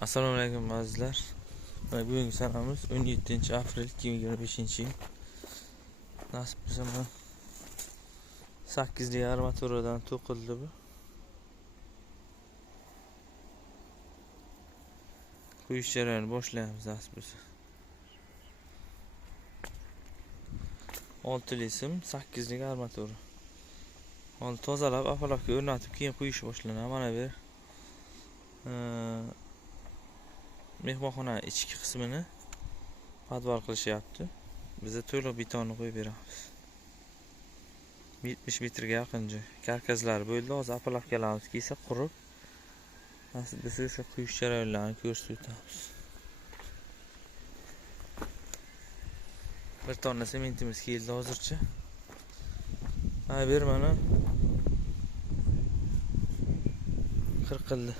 Assalomu alaykum azizlar. Bugungi sanamiz 17-aprel 2025-yil. Nasib bo'lsa 8 armaturadan to'qildi bu. Quyish jarayonini boshlaymiz nasib bo'lsa. 6 sim 8 armatura. Hozir tozalab apalakka o'rnatib keyin quyish boshlanadi. Mana bu mehmonxona ichki qismini podval qilishyapti. Biza to'liq betonni qo'yib beramiz. 70 metrga yaqin joy. Karkazlar bo'ldi. Hozir apalakkalarimiz kelsa qurib, nasib bo'lsa o'sha quyish jarayonlarini ko'rsatamiz. Bir tonna sementimiz keldi hozircha. Ha, ber mana 40 qildi.